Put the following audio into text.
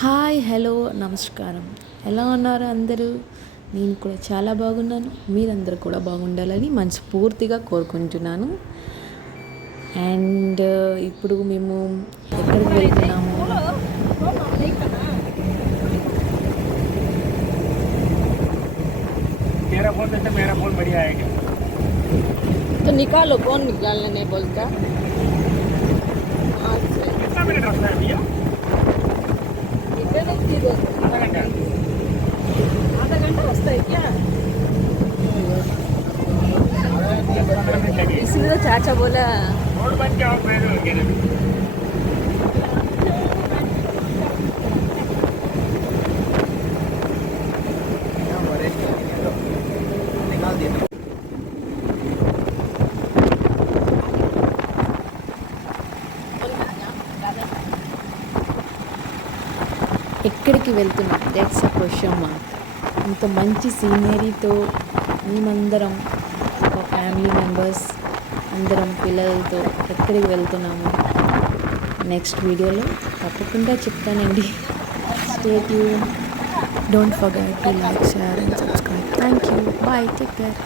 Hi hello నమస్కారం. ఎలా ఉన్నారు అందరూ? నేను కూడా చాలా బాగున్నాను. మీరందరూ కూడా బాగుండాలని మనస్ఫూర్తిగా కోరుకుంటున్నాను. అండ్ ఇప్పుడు మేము ఎక్కడికి వెళ్తున్నాము? मेरा फोन देते मेरा फोन बढ़िया आएगा तो निकालो, कौन निकालने नहीं बोलता। हाथ से कितना मिनट रास्ता है भैया इधर नहीं थी आधा घंटा आधा घंटा रास्ता है क्या? 15 मिनट लगे इसलिए तो चाचा बोला रोड बन के आप बैठ हो गए निकाल दिया ఎక్కడికి వెళ్తున్నాం? That's a question mark. ఇంత మంచి సీనరీతో మేమందరం ఒక ఫ్యామిలీ మెంబర్స్ అందరం పిల్లలతో ఎక్కడికి వెళ్తున్నాము నెక్స్ట్ వీడియోలో తప్పకుండా చెప్తానండి. Stay tune. Don't forget to like, share and subscribe. Thank you. Bye. Take care.